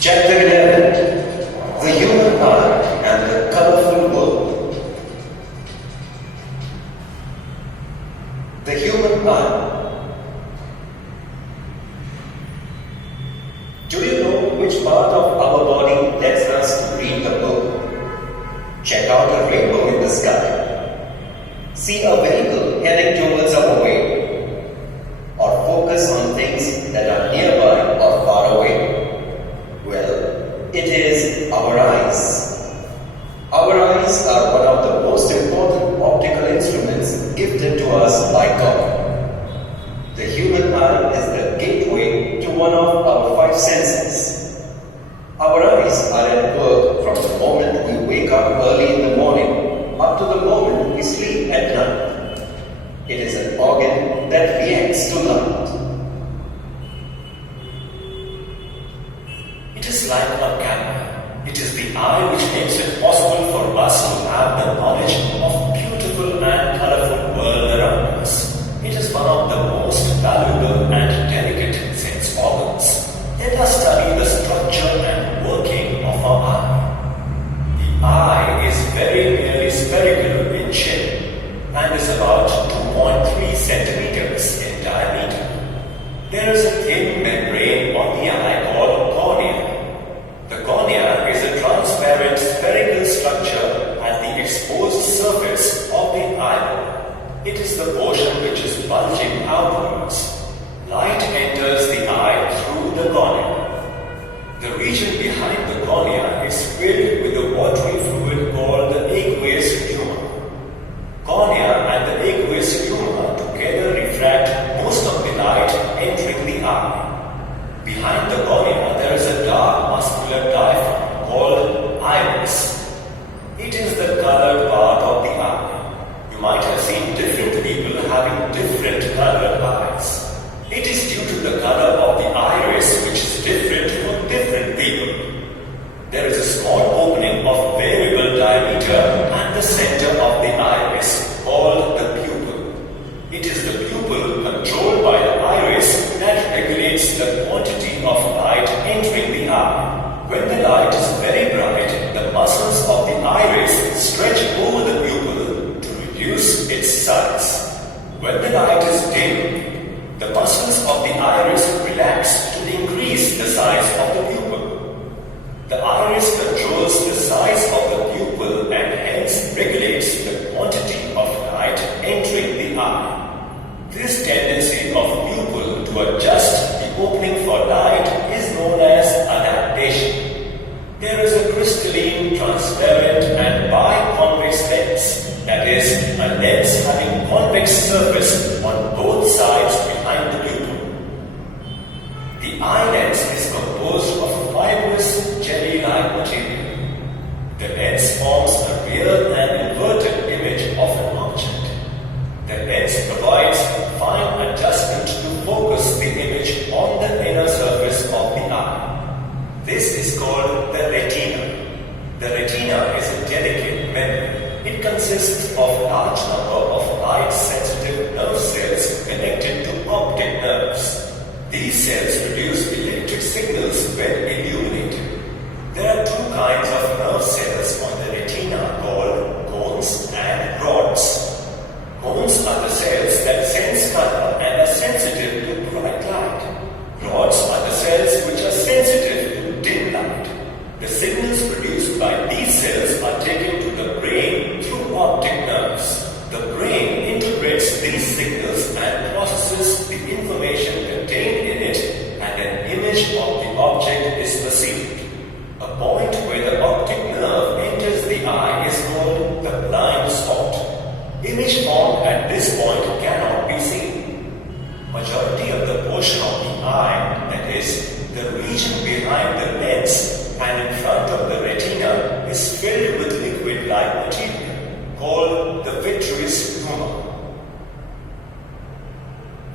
Chapter 11. The Human Eye and the Colorful World. The Human Eye. Do you know which part of our body lets us read the book? Check out a rainbow in the sky. See a vehicle heading towards our way. Or focus on things that are nearby or far away. Well, it is our eyes. Our eyes are one of the most important optical instruments gifted to us by God. The human eye is the gateway to one of our five senses. Our eyes are at work from the moment we wake up early in the morning up to the moment we sleep at night. It is an organ that reacts to light. It is like a camera. It is the eye which makes it possible for us to have the knowledge of beautiful and colorful world around us. It is one of the most valuable and delicate sense organs. Let us study the structure and working of our eye. The eye is very nearly spherical in shape and is about 2.3 centimeters in diameter. There is a thin membrane on the eye called cornea. The cornea is a transparent spherical structure at the exposed surface of the eyeball. It is the portion which is bulging outwards. Light enters the eye through the cornea. The region behind the cornea is filled with a watery fluid called the aqueous humor. Cornea and the aqueous humor together refract most of the light entering the eye. Behind the cornea there is a dark muscular diaphragm called iris. It is the colored part of the eye. You might have seen different people having different colored eyes. It is due to the color of the iris which is different for different people. There is a small opening of variable diameter at the center of the iris called the pupil. It is the pupil controlled by the iris that regulates the quantity of light entering the eye. When the light is very bright, the muscles of the iris stretch over the pupil to reduce its size. When the light is dim, the muscles of the iris relax to increase the size of the pupil. The iris controls the size of the pupil and hence regulates the quantity of light entering the eye. This tendency of pupil to adjust the opening for light is known as adaptation. There is a crystalline, transparent and biconvex lens, that is, a lens having convex surface on both sides behind the pupil. The eye lens is composed of fibrous jelly-like material. The lens forms a real and inverted image of an object. The lens provides fine adjustment to focus the image on the inner surface of the eye. This is called the retina. The retina is a delicate membrane. It consists of a large number of light-sensitive nerve cells connected to optic nerves. These cells produce electric signals when illuminated. There are two kinds of nerve cells on the retina called cones and rods. Cones are the cells that sense color and are sensitive to bright light. Rods are the cells which are sensitive to dim light. The signals produced by these cells are taken to the brain through optic nerves. The brain interprets these signals and processes the information contained in it, and an image of the object is perceived. A point where the optic nerve enters the eye is called the blind spot. Image formed at this point cannot be seen. Majority of the portion of the eye, that is, the region behind the lens and in front of the retina, is filled with liquid-like material called the vitreous humor.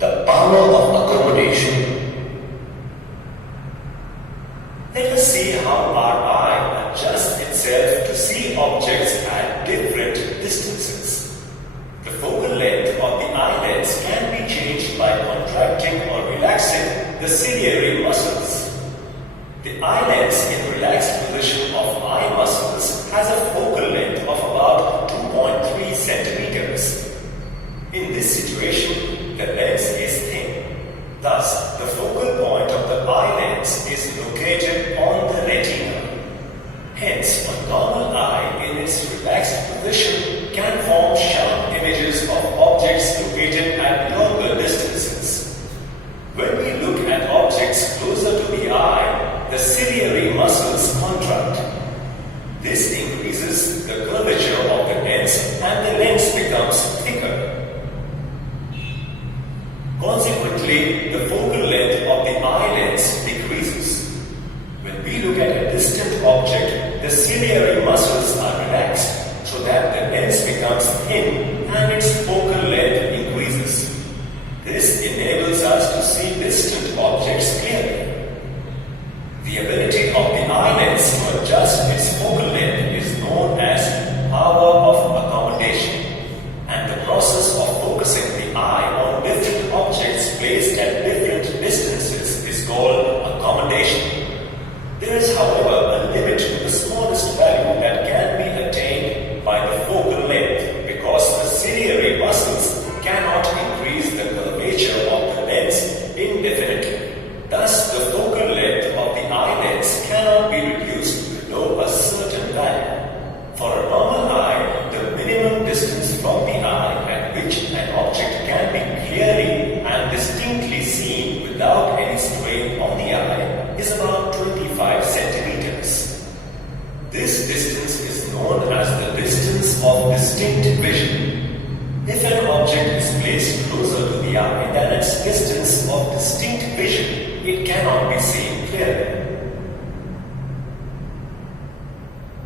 The power of accommodation. Let us see how our eye adjusts itself to see objects at different distances. The focal length of the eyelids can be changed by contracting or relaxing the ciliary muscles. The eye lens in relaxed position of eye muscles has a focal length of about 2.3 centimeters. In this situation, the lens is thin. Thus, the focal point of the eye lens is located on the retina. Hence, a normal eye in its relaxed position can form sharp images of objects located at longer distances. When we look at objects closer to the eye, the ciliary muscles contract. This increases the curvature of the lens and the lens becomes thicker. Consequently, the focal length of the eye lens decreases. When we look at a distant object, the ciliary muscles are relaxed so that the lens becomes thin and its focal length increases. This enables us to see distant objects clearly. The ability of the eye lens to adjust its focal length is known as power of accommodation, and the process of focusing the eye on different objects placed at different distances is called accommodation. There is, however, a limit to the smallest value that can be attained by the focal length because the ciliary muscles cannot increase the curvature of the lens indefinitely. Thus, the focal length of the eye lens cannot be reduced below a certain value. For a normal eye, the minimum distance from the eye at which an object can be clearly and distinctly seen without any strain on the eye is about 25 centimeters. This distance is known as the distance of distinct vision. If an object is placed closer to the eye than its distance of distinct vision, it cannot be seen clearly.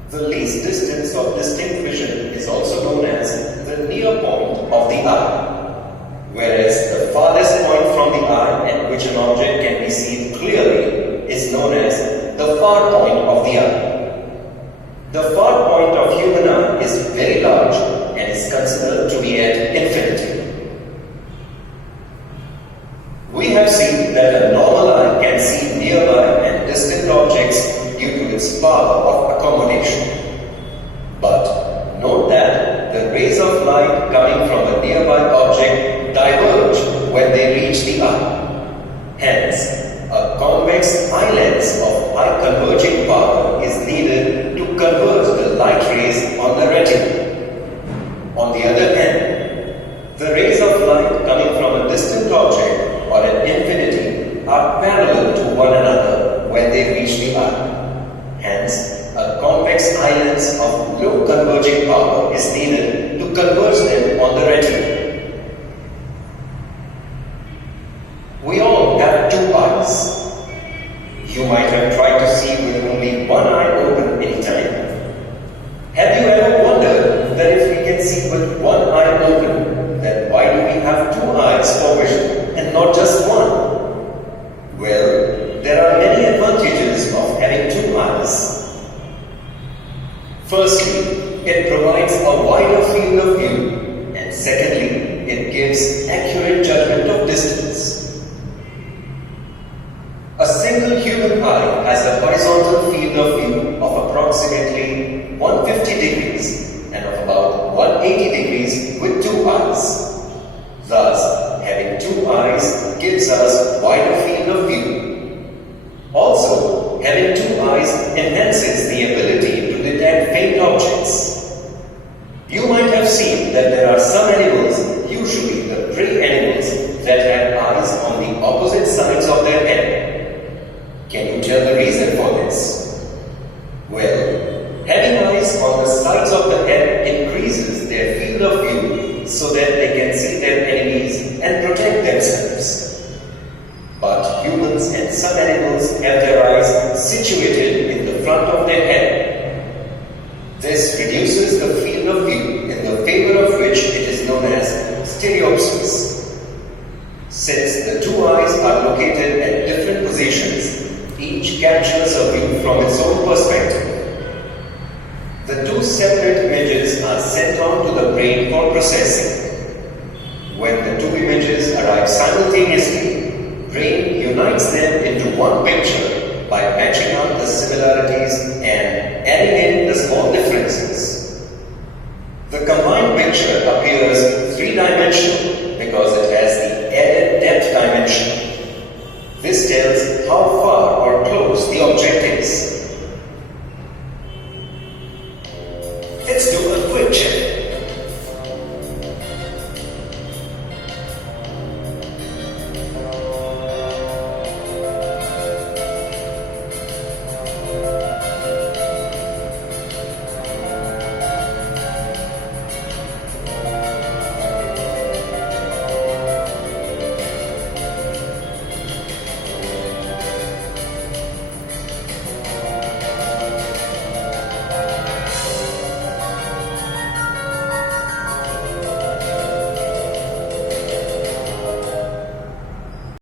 The least distance of distinct vision is also known as the near point of the eye, whereas the farthest point from the eye at which an object can be seen clearly is known as the far point of the eye. The far point of human eye is very large and is considered to be at infinity. We have seen that a normal eye can see nearby and distant objects due to its power of accommodation. But note that the rays of light coming from a nearby object diverge when they reach the eye. Hence, a convex eye lens of high converging power is needed to converge the light rays on the retina. On the other hand, the rays of light coming from a distant object or at infinity are parallel to one another when they reach the eye. Hence, a convex eye lens of low converging power is needed to converge them on the retina. We all have two eyes. You might have tried to see with only one eye open anytime. Have you ever wondered that if we can see with one eye open, then why do we have two eyes for vision and not just one? Well, there are many advantages of having two eyes. Firstly, it provides a wider field of view, and secondly, it gives accurate judgment of distance. A single human eye has a horizontal field of view of approximately 150 degrees and of about 180 degrees with two eyes. Thus, having two eyes gives us wider field of view. Also, having two eyes enhances the ability to detect faint objects. You might have seen that there are some animals, usually the prey animals, that have eyes on the opposite sides of their head. Can you tell the reason for this? Well, having eyes on the sides of the head increases their field of view so that they can see their enemies and protect themselves. But humans and some animals have their eyes situated in the front of their head. This reduces the field of view in the favor of which it is known as stereopsis. Since the two eyes are located at different positions, each captures a view from its own perspective. The two separate images are sent on to the brain for processing. When the two images arrive simultaneously, brain unites them into one picture by matching up the similarities and adding in the small differences. The combined picture appears three-dimensional because it has